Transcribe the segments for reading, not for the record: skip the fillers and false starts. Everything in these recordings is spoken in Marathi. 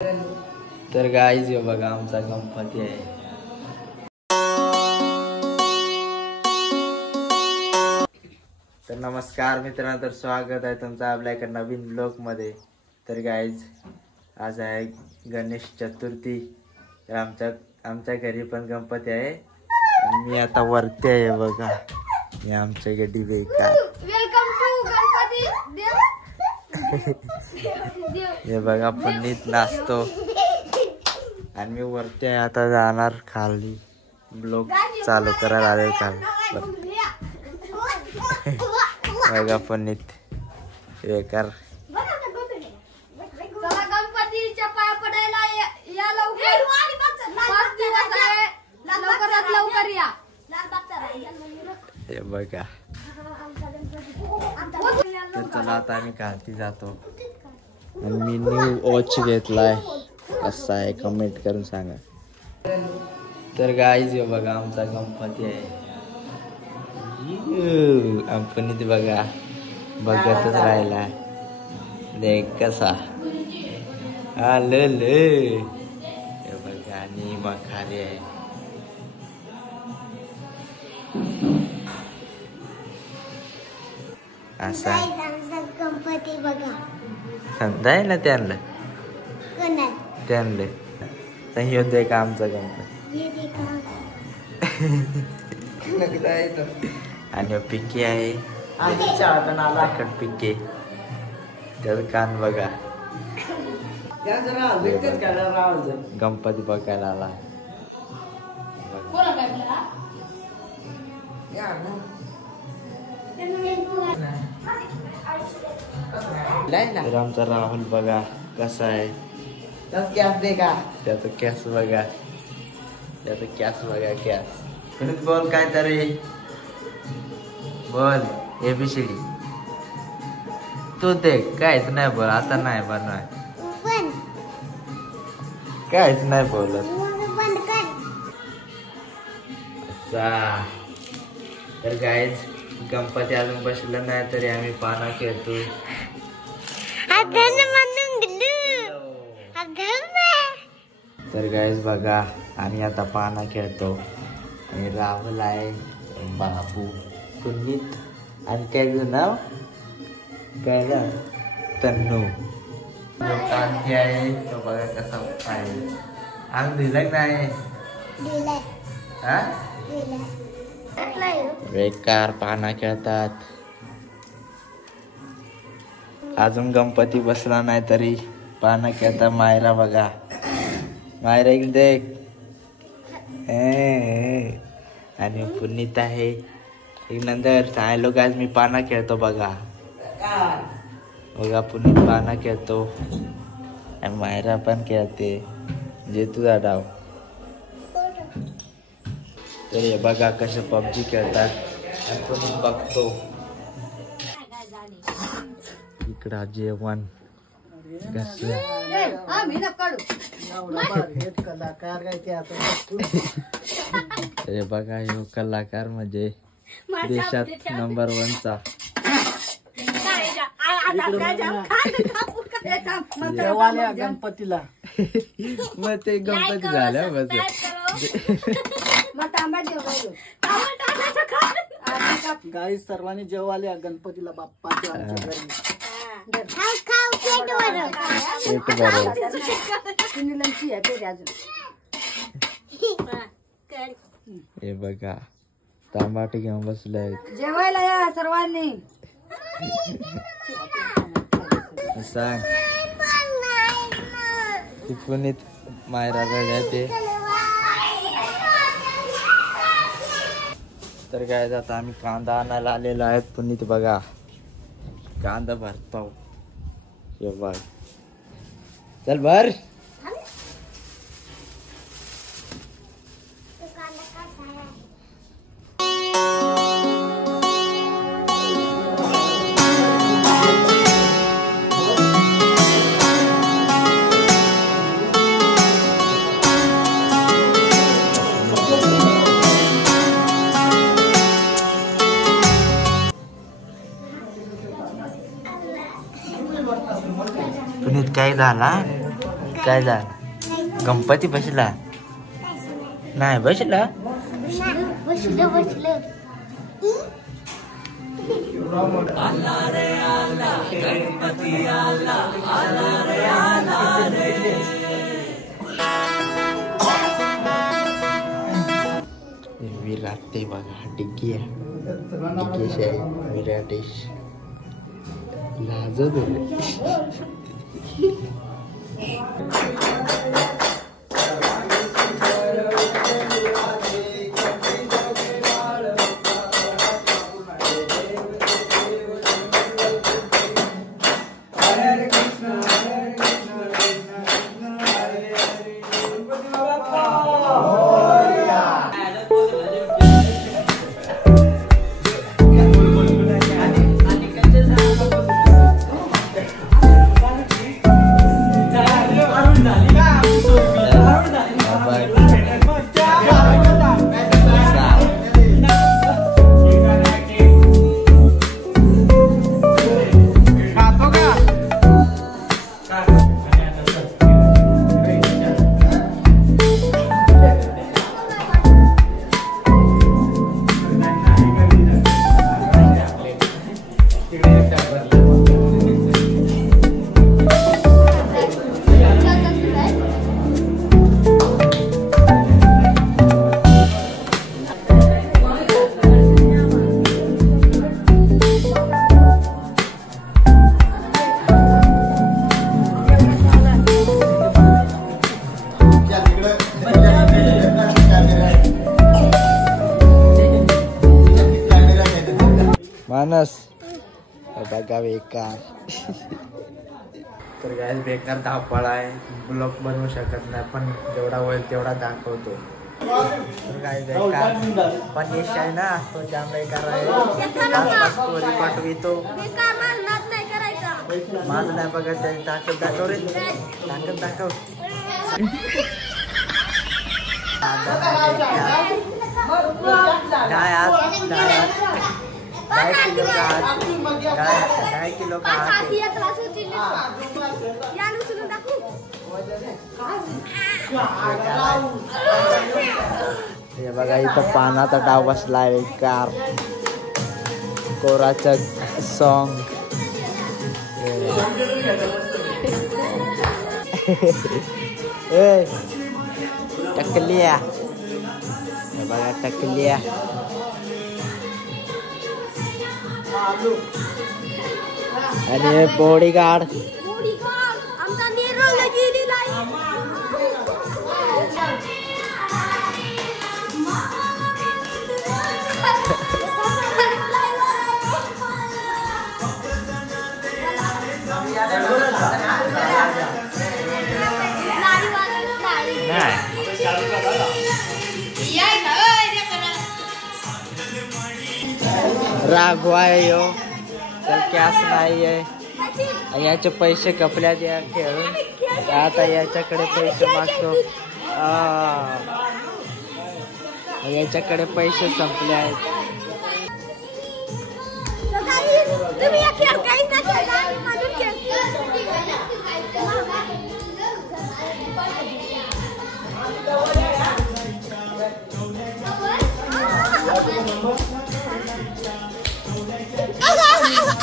तर गाईज हे बघा आमचा गणपती आहे. तर नमस्कार मित्रांनो, तर स्वागत आहे तुमचं आपल्या एका नवीन ब्लॉग मध्ये. तर गाईज आज आहे गणेश चतुर्थी. तर आमच्या घरी पण गणपती आहे आणि मी आता वरती आहे बघा. मी आमच्या गडी बेकार वेलकम टू गणपती हे बघा पंडित नाचतो आणि मी वरती आहे. आता जाणार खाली, ब्लॉग चालू करायला आले खाली. बघा पंडित बेकार. चला गणपतीच्या पाया पडायला या लवकर. 5 दिवस आहे, लवकरात लवकर या. हे बघा. तर चला आता आम्ही खालती जातो. आणि मी न्यू वॉच घेतलाय, कसा आहे कमेंट करून सांगा. तर गाईज हे बघा आमचा गणपती आहे. आपण ते बघा बघतच राहिला. देख कसा आलं हे बघा. आणि मखारी आहे. असा गणपती बघा समजाय ना त्यांना संयोग आहे का आमचा गणपती. आणि पिके आहे पिके. त्याचं कान बघा. गणपती बघायला आला. तर आमचा राहुल बघा कसा आहे. त्याचं कॅस बघा. कॅस बोल काय तरी बोल. ABCD तू ते काहीच नाही बोल. आता नाही बनवाय, काहीच नाही बोलत. तर गाईज गणपती अजून बसला नाही तरी आम्ही पाना खेळतो. तर गाईज बघा आम्ही आता पाना खेळतो. आणि राहुल आहे, बाबू, पुनीत आणि काय नाव काय ना तन्नू. कांती आहे तो बघा कसा आहे. अंग दिलं नाही हा. बेकार पाना खेळतात. अजून गणपती बसला नाही तरी पाना खेळतात. मायरा बघा, मायरा एक देख. आणि पुनीत आहे एक नंतर सांगायलो का मी पाना खेळतो बघा. बघा पुनीत पाना खेळतो आणि मायरा पण खेळते. जे तुझा डाव. तर हे बघा कसं PUBG खेळतात. आणि पुनीत बघतो. इकडं जेवण हे बघा ह्यो कलाकार म्हणजे देशात नंबर 1चा. गणपतीला मग ते गणपती झालं बस. गाई सर्वांनी जेवाल्या गणपतीला बाप्पाच्या आमच्या घरी. हे बघा तांबाटे घेऊन बसले. जेवायला या सर्वांनी. सांग पुनीत मायरा रडते. तर काय आता आम्ही कांदा आणायला आलेलो आहे. पुनीत बघा कांदा भरतो. हे बघ चल भर. पुनीत काय झाला. काय झालं? गणपती बसला नाही? बसला बसलं बसलं. विराट ते बघा डिग्गी आहे. डिग्गेश आहे विराटेश लाजत मानस बघा बेकार. तर काय बेकार धावपळ आहे. ब्लॉग बनवू शकत नाही पण जेवढा होईल तेवढा दाखवतो. तर काय बेकार पण यश आहे ना तो जाम बेकार आहे. स्टोरी पाठवितो माझं नाही बघत त्याची ताकद दाखव रे. ताकद दाखव. ढाई किलो का ढाई किलो का हे बघा इथं पानाचा डाव बसलाय बेकार. कोराचं सॉन्ग टकलिया बघा टकलिया. आणि बॉडीगार्ड आमचा निरोग गेलेला आहे. राघवा आहे यो तर कॅश नाही आहे. याचे पैसे कपल्यात या खेळून आता याच्याकडे पैसे मागतो. याच्याकडे पैसे संपले आहेत.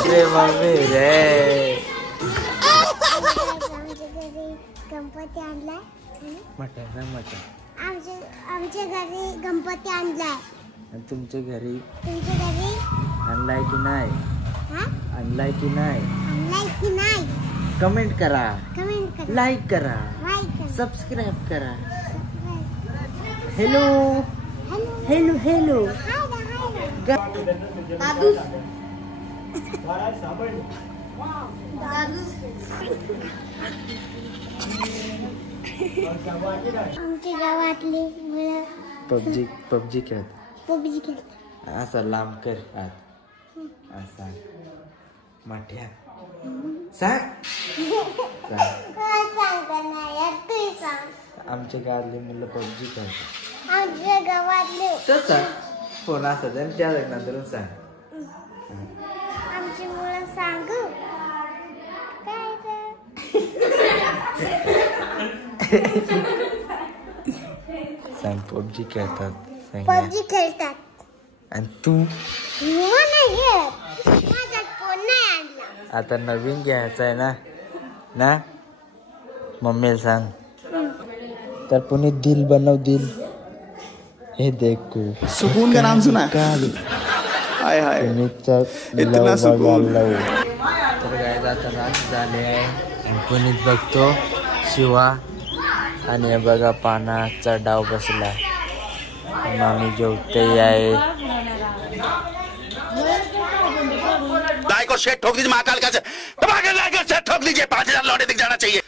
रे मम्मी रे गणपती आणलाय. मटन आमच्या घरी गणपती आणलाय. तुमच्या घरी आणलाय की नाही? आणलाय की नाही? आणलाय की नाही? कमेंट करा, लाईक करा, सबस्क्राईब सबस्क्राईब करा. हेलो हेलो हेलो दादू आमच्या गावातली मुलं पबजी खेळत. पबजी खेळतात. असा लांब कर हात असा मोठ्या सांग. आमच्या गावातली मुलं पबजी खेळतात. आमच्या गावातले तसा फोन असत आणि त्या नंतर सांग. आमची मुलं सांगू काय सांग पबजी खेळतात सांग ना. पबजी खेळतात. आणि तू नाही घेत. माझा फोन नाही आणला. आता नवीन घ्यायचा आहे ना ना मम्मीला सांग. तर पुणे दिल बनव दिल. हे देखो सुकून का नाम सुना हाय हाय इतना सुकून. तर काय आता रात झाले आहे आणि पुणेत बघतो शिवा आणि हे बघा पानाचा डाव बसला. मामी जेवते आहे. लाइक और शेयर ठोक दीजिए महाकाल का से दबा के लाइक और शेयर ठोक दीजिए 5000 लौटे दिख जाना चाहिए.